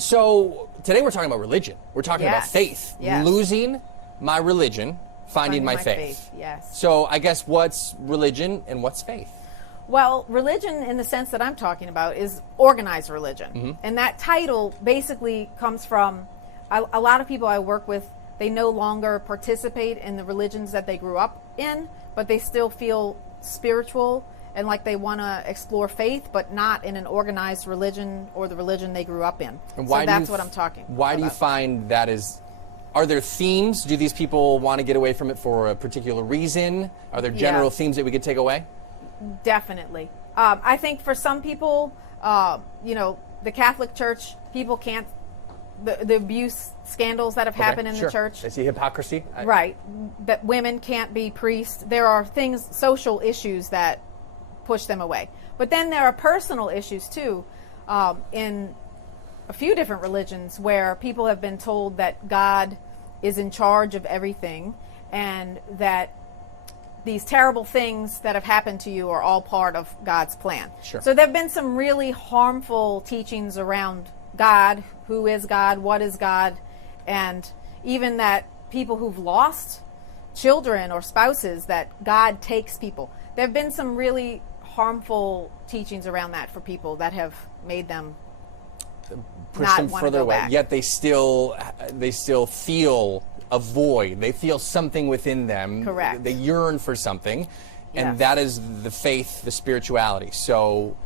So today we're talking about religion. We're talking about faith. Yes. Losing my religion, finding my faith. Yes. So I guess what's religion and what's faith? Well, religion in the sense that I'm talking about is organized religion. And that title basically comes from a lot of people I work with, they no longer participate in the religions that they grew up in, but they still feel spiritual and like they want to explore faith, but not in an organized religion or the religion they grew up in. And so that's what I'm talking about. Why do you find that is? Are there themes? Do these people want to get away from it for a particular reason? Are there general themes that we could take away? Definitely. I think for some people, the Catholic Church, people can't, the abuse scandals that have happened in the church. They see hypocrisy. Right. That women can't be priests. There are things, social issues that push them away. But then there are personal issues too, in a few different religions where people have been told that God is in charge of everything and that these terrible things that have happened to you are all part of God's plan. Sure. So there have been some really harmful teachings around God, who is God, what is God, and even that people who've lost children or spouses, that God takes people. There have been some really harmful teachings around that for people that have made them push not them want further to go away. back. Yet they still feel a void. They feel something within them. Correct. They yearn for something, and Yes. that is the faith, the spirituality. So,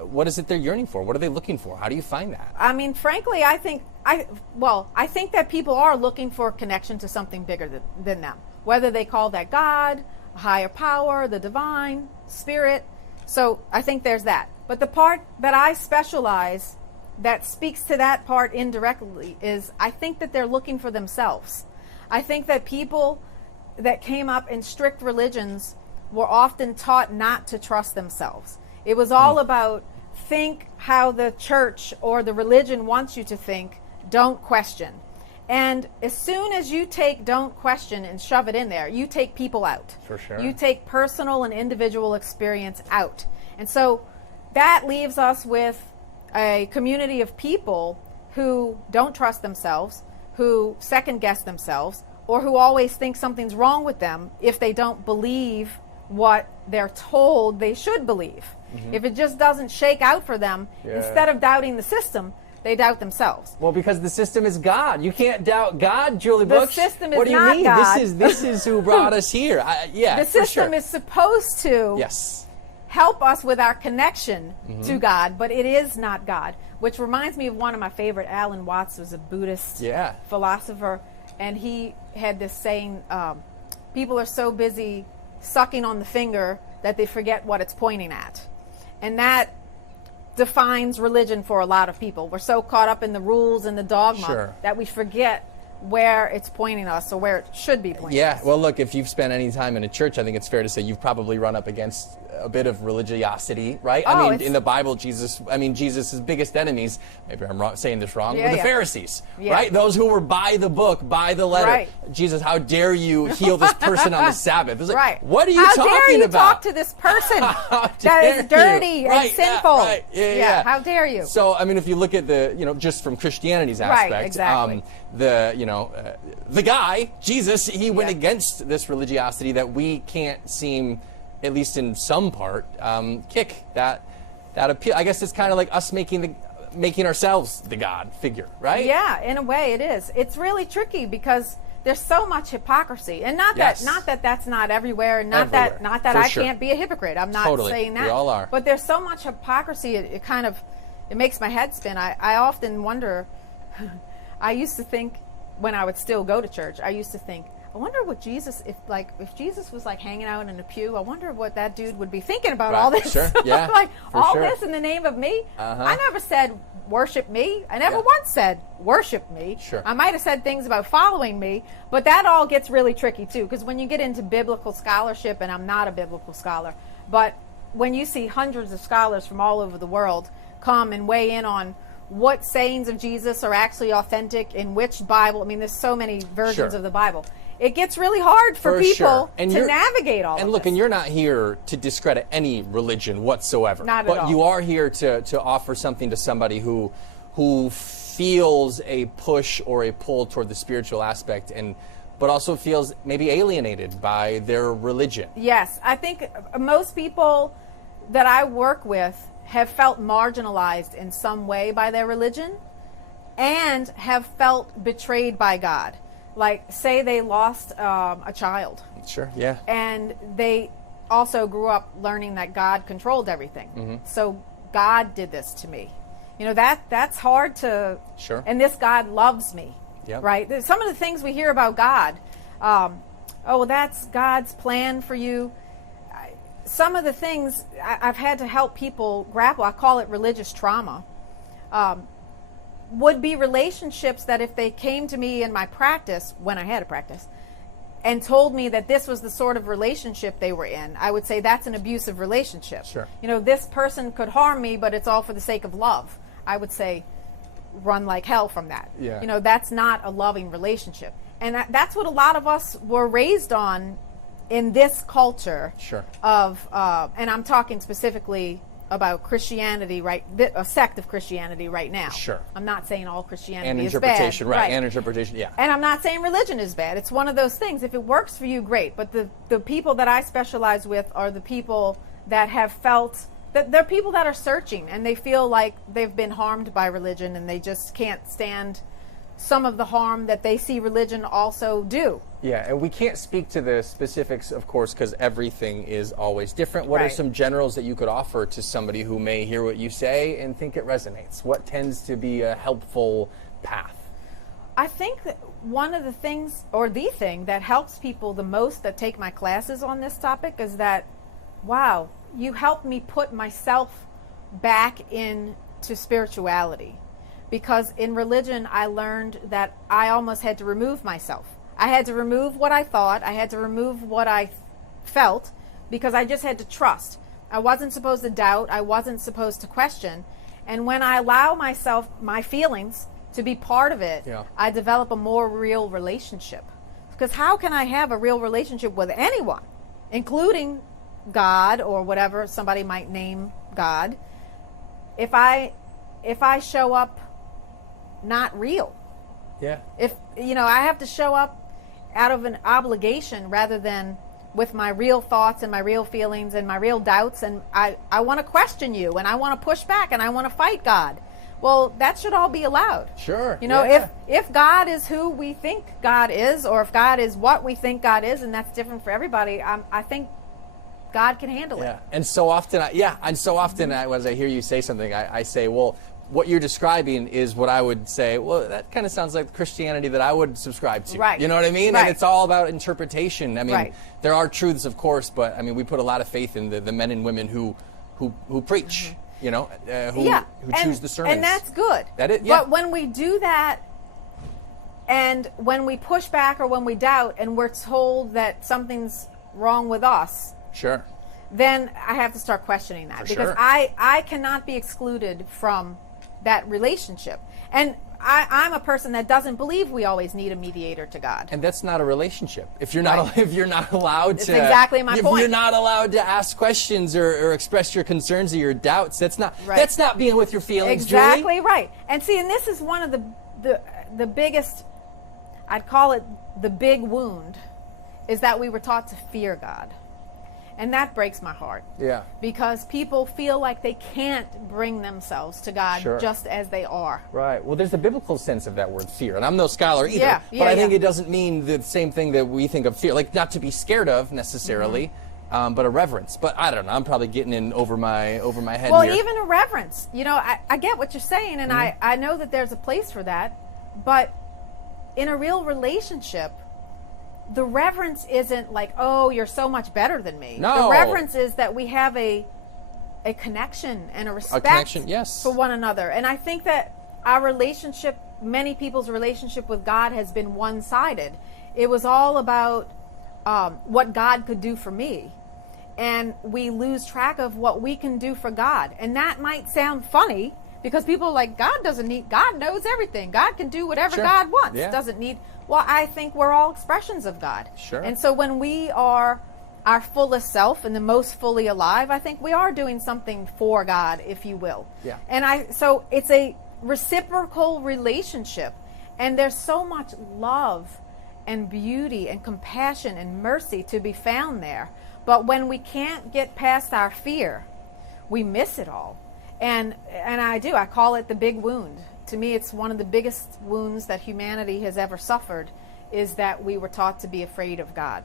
what is it they're yearning for? What are they looking for? How do you find that? I mean, frankly, I think that people are looking for a connection to something bigger than them. Whether they call that God, a higher power, the divine, spirit. So I think there's that. But the part that I specialize that speaks to that part indirectly is I think that they're looking for themselves. I think that people that came up in strict religions were often taught not to trust themselves. It was all about think how the church or the religion wants you to think, don't question. And as soon as you take don't question and shove it in there, you take people out. For sure. You take personal and individual experience out. And so that leaves us with a community of people who don't trust themselves, who second guess themselves, or who always think something's wrong with them if they don't believe what they're told they should believe. If it just doesn't shake out for them, instead of doubting the system, they doubt themselves. Well, because the system is God. You can't doubt God, Julie The Books. system is what do you not mean? God. This is who brought us here. The system is supposed to help us with our connection to God, but it is not God. Which reminds me of one of my favorite. Alan Watts was a Buddhist philosopher, and he had this saying, people are so busy sucking on the finger that they forget what it's pointing at. And that defines religion for a lot of people. We're so caught up in the rules and the dogma that we forget where it's pointing us or where it should be pointing us. Well, look, if you've spent any time in a church, I think it's fair to say you've probably run up against a bit of religiosity, right? I mean, in the Bible, Jesus' biggest enemies, maybe I'm saying this wrong, were the Pharisees, right? Those who were by the book, by the letter. Right. Jesus, how dare you heal this person on the Sabbath? It's like, what are you how talking about? How dare you talk to this person that is dirty and sinful? How dare you? So, I mean, if you look at the, just from Christianity's aspect, the guy, Jesus, he went against this religiosity that we can't seem, at least in some part, kick that appeal. I guess it's kind of like us making ourselves the God figure, right? Yeah, in a way it is. It's really tricky because there's so much hypocrisy, and not that that's not everywhere, and not that I can't be a hypocrite. I'm not saying that. We all are. But there's so much hypocrisy. It makes my head spin. I often wonder. I used to think when I would still go to church, I used to think, I wonder what Jesus, if Jesus was like hanging out in a pew, I wonder what that dude would be thinking about all this. Sure. Yeah, this in the name of me. I never said worship me. I never once said worship me. Sure. I might have said things about following me, but that all gets really tricky too, because when you get into biblical scholarship, and I'm not a biblical scholar, but when you see hundreds of scholars from all over the world come and weigh in on what sayings of Jesus are actually authentic in which Bible. I mean, there's so many versions of the Bible. It gets really hard for people to navigate all of this. And look, and you're not here to discredit any religion whatsoever. Not at all. But you are here to offer something to somebody who feels a push or a pull toward the spiritual aspect, but also feels maybe alienated by their religion. Yes, I think most people that I work with have felt marginalized in some way by their religion and have felt betrayed by God. Like, say they lost a child. Sure, yeah. And they also grew up learning that God controlled everything. So God did this to me. You know, that's hard to... Sure. And this God loves me. Yep. Right? Some of the things we hear about God, that's God's plan for you. Some of the things I've had to help people grapple, I call it religious trauma, would be relationships that if they came to me in my practice, when I had a practice, and told me that this was the sort of relationship they were in, I would say that's an abusive relationship. Sure. You know, this person could harm me, but it's all for the sake of love. I would say, run like hell from that. Yeah. You know, that's not a loving relationship. And that's what a lot of us were raised on in this culture. Sure. Of, and I'm talking specifically about Christianity, right? A sect of Christianity right now. Sure. I'm not saying all Christianity and is interpretation, bad. Right. And interpretation, yeah. And I'm not saying religion is bad. It's one of those things. If it works for you, great. But the people that I specialize with are the people that have felt that they're people that are searching and they feel like they've been harmed by religion and they just can't stand some of the harm that they see religion also do. Yeah, and we can't speak to the specifics, of course, because everything is always different. What are some generals that you could offer to somebody who may hear what you say and think it resonates? What tends to be a helpful path? I think that one of the things, or the thing that helps people the most that take my classes on this topic is that, wow, you helped me put myself back into spirituality. Because in religion, I learned that I almost had to remove myself. I had to remove what I thought. I had to remove what I felt because I just had to trust. I wasn't supposed to doubt. I wasn't supposed to question. And when I allow myself, my feelings, to be part of it, I develop a more real relationship. Because how can I have a real relationship with anyone, including God or whatever somebody might name God, if I show up not real? Yeah. If, I have to show up out of an obligation rather than with my real thoughts and my real feelings and my real doubts, and I want to question you and I want to push back and I want to fight God. Well, that should all be allowed. Sure. If God is who we think God is, or if God is what we think God is, and that's different for everybody, I think God can handle it. And so often, as I hear you say something, I say, well, what you're describing is what I would say, well, that kind of sounds like the Christianity that I would subscribe to. Right. You know what I mean? Right. And it's all about interpretation. I mean, right. There are truths, of course, but I mean, we put a lot of faith in the men and women who preach, who choose the sermons. And that's good. But when we do that, and when we push back or when we doubt and we're told that something's wrong with us, sure, then I have to start questioning that. Because I cannot be excluded from that relationship. And I'm a person that doesn't believe we always need a mediator to God. And that's not a relationship. If you're not allowed to, that's exactly my point. If you're not allowed to ask questions or express your concerns or your doubts, that's not being with your feelings. Exactly Julie. Right. And see, and this is one of the biggest, I'd call it the big wound, is that we were taught to fear God. And that breaks my heart. Yeah. Because people feel like they can't bring themselves to God just as they are. Right. Well, there's a biblical sense of that word fear. And I'm no scholar either. But I think it doesn't mean the same thing that we think of fear. Like, not to be scared of necessarily, but a reverence. But I don't know. I'm probably getting in over my head here. Well, even a reverence. I get what you're saying, and I know that there's a place for that. But in a real relationship, the reverence isn't like, oh, you're so much better than me. No. The reverence is that we have a connection and a respect for one another. And I think that our relationship, many people's relationship with God has been one-sided. It was all about what God could do for me. And we lose track of what we can do for God. And that might sound funny because people are like, God knows everything. God can do whatever God wants. Doesn't need... Well, I think we're all expressions of God. Sure. And so when we are our fullest self and the most fully alive, I think we are doing something for God, if you will. Yeah. And so it's reciprocal relationship. And there's so much love and beauty and compassion and mercy to be found there. But when we can't get past our fear, we miss it all. And I call it the big wound. To me, it's one of the biggest wounds that humanity has ever suffered, is that we were taught to be afraid of God.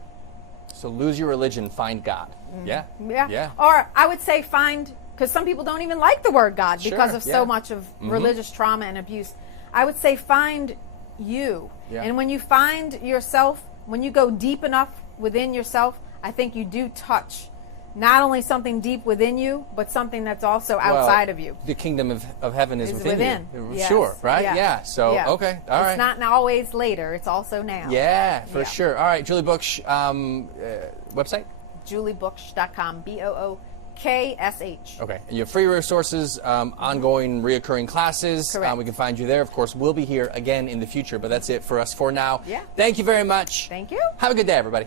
So lose your religion, find God. Yeah. Yeah. Or I would say find, because some people don't even like the word God because of so much of religious trauma and abuse. I would say find you. Yeah. And when you find yourself, when you go deep enough within yourself, I think you do touch not only something deep within you, but something that's also outside of you. The kingdom of heaven is within you. Yes. Sure, right? Yes. Yeah. So, okay. All right. It's not always later. It's also now. Yeah, for sure. All right. Julie Booksh, website? JulieBooksh.com. BOOKSH. Okay. And you have free resources, ongoing, reoccurring classes. Correct. We can find you there. Of course, we'll be here again in the future, but that's it for us for now. Yeah. Thank you very much. Thank you. Have a good day, everybody.